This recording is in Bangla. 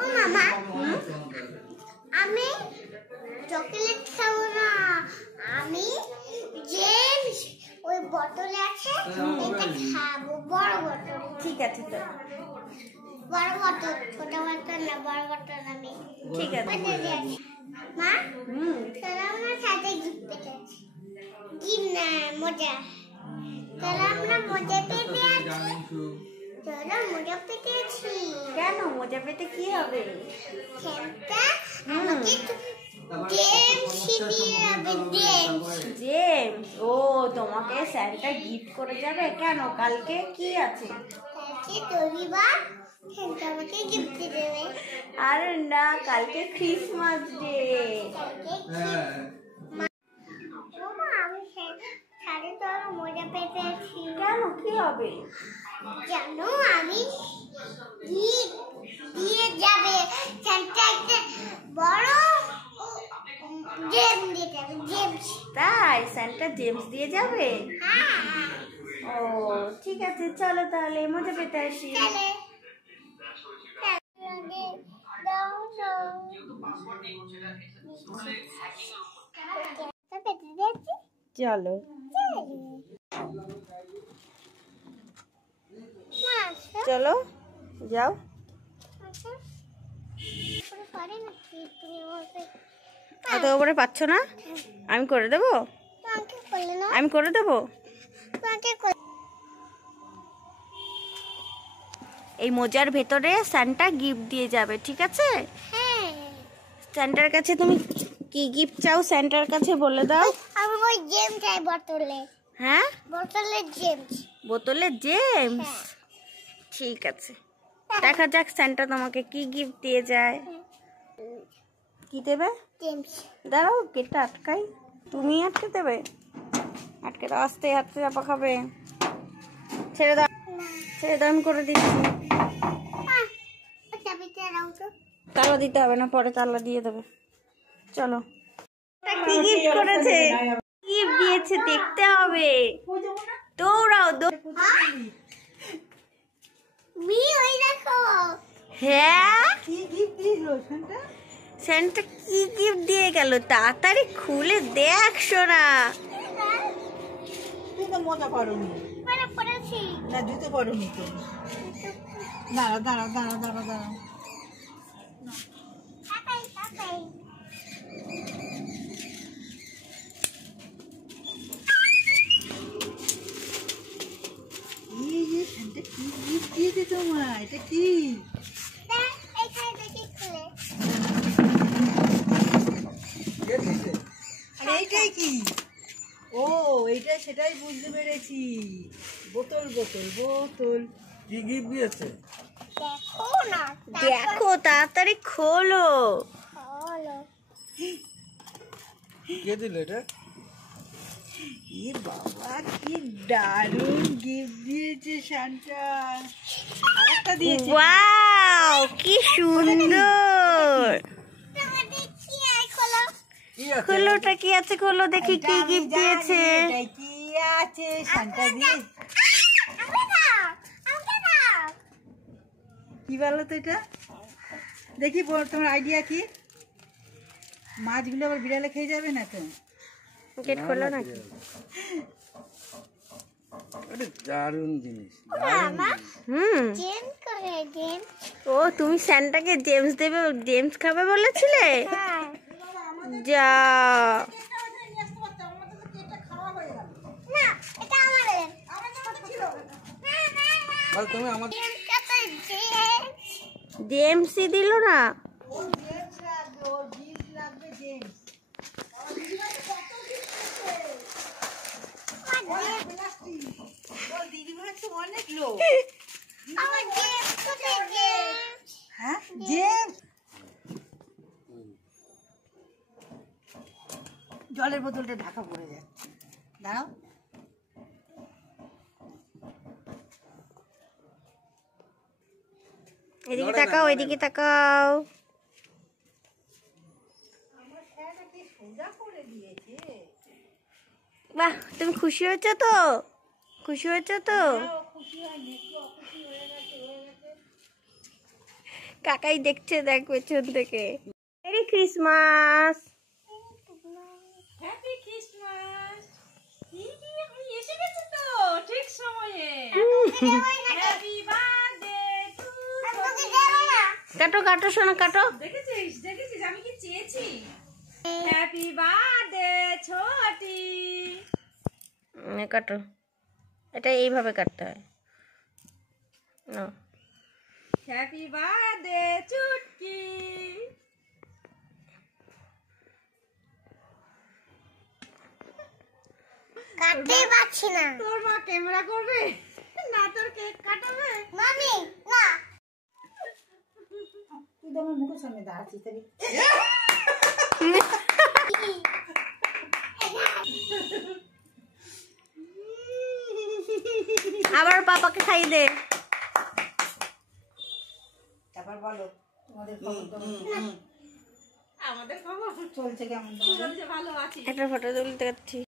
ও মামা আমি চকলেট খাবো না, আমি জেমস ওই বোতলে আছে এটা খাবো, বড় বোতল। ঠিক আছে তো, বড় বোতল, ছোট বোতল না, বড় বোতল আমি। ঠিক আছে মা তাহলে আমরা সাথে গিফট পেয়েছি, গিফট না মজা, তাহলে আমরা মজা পেতে আছি, চলো মজা পেতে আছি। কেন মজা পেতে কি হবে? সেটা আমাকে জেমস দিয়ে যাবে, জেমস। ও তোমাকে স্যান্টা গিফট করে যাবে কেন? কালকে কি আছে? কালকে রবিবার, সেটা আমাকে গিফট দেবে। আরে না, কালকে ক্রিসমাস ডে। মামা আমি সাথে চলো মজা পেতে আছি। কেন কি হবে? জানো আমি গিফট দিয়ে যাবে, সেটা একটা বড় জেম দিয়ে যাবে, জেমস। তাই স্যান্টা জেমস দিয়ে যাবে? হ্যাঁ ও ঠিক আছে, চলো তাহলে মজা পেতে আসি। চলে চলো চলো যাও। এত উপরে পাচ্ছ না? আমি করে দেবো, আমি করে দেবো। এই মোজার ভেতরে স্যান্টা গিফট দিয়ে যাবে, ঠিক আছে? স্যান্টার কাছে তুমি কি গিফট চাও স্যান্টার কাছে বলে দাও। আমি ওই জেম চাই বোতলে। হ্যাঁ বোতলে জেমস। বোতলে জেমস, ঠিক আছে দেখা যাক স্যান্টা তোমাকে কি গিফট দিয়ে যায়। কি দেবে? জেমস। দাঁড়াও গেটটা আটকাই। তুমি আটকে দেবে? আটকে দাও, আস্তে হাতে চাপা খাবে। ছেড়ে দাও, ছেড়ে দাও, আমি করে দিচ্ছি। তালা দিতে হবে না, পরে তালা দিয়ে দেবে। চলো কি গিফট করেছে, গিফট দিয়েছে দেখতে হবে। দৌড়াও হ্যাঁ কি গিফট দিলো সেটা? সেন্টা কি গিফট দিয়ে গেল, তাড়াতাড়ি খুলে দেখ সোনা। তুই তো মজা করোনি না, জুতো করোনি তো। দাঁড়া দাঁড়া দাঁড়া দাঁড়া দাঁড়া, এই যে সেটা কি গিফট দিয়েছে তোমার? এটা কি? আর এইটাই কি? ও এইটা, সেটাই বুঝতে পেরেছি। বোতল বোতল বোতল কি গিফট দিয়েছে? দেখো না, দেখো তাড়াতাড়ি খোলো। কে দিল এটা? এ বাবা কি দারুণ গিফট দিয়েছে সান্টা। আরেকটা দিয়েছে। ওয়াও কি সুন্দর। খোলোটা কি আছে, খোলো দেখি কি গিফট দিয়েছে। এটাই কি আছে সান্টা দিয়ে? কি বলো তো এটা? দেখি তোমার আইডিয়া কি? মাছগুলো আবার বিড়ালে খেয়ে যাবে না তো? গেট খোলো নাকি? দারুণ জিনিস। ও তুমি স্যান্টাকে জেমস দেবে, জেমস খাবে বলেছিলে? যা তুমি আমার জেমসই দিল না। অনেক লোক। হ্যাঁ জেমস, জলের বোতলটা ঢাকা পড়ে যাচ্ছে, দাঁড়াও। এদিকে তাকাও, এদিকে তাকাও। বাহ তুমি খুশি হয়েছো তো? খুশি হয়েছো তো? খুশি হয়নি, খুশি হয়ে গেছে। কাকাই দেখছে, দেখ পেছন থেকে। Merry Christmas. Happy Christmas. আমি এসে গেছি তো ঠিক সময়ে। হ্যাপি বার্থডে টু কাটো কাটো শোনো, কাটো। দেখেছিস দেখেছিস আমি কি চেয়েছি? হ্যাপি বার্থডে ছোটি। কাটো, এটা এইভাবে কাটতে হয়। নাও। হ্যাপি বার্থডে চুটকি। কাটতে পারছি না। তোর মা ক্যামেরা করবে না, তোর কেক কাটাবে? মামি না, তুই তো আমার মুখের সামনে দাঁড়াচ্ছিস তাই। আবার পাপাকে খাইয়ে দে। তারপর বলো তোমাদের খবর। আমাদের খবর চলছে কেমন? চলছে, ভালো আছি। একটা ফটো তুলতে যাচ্ছি।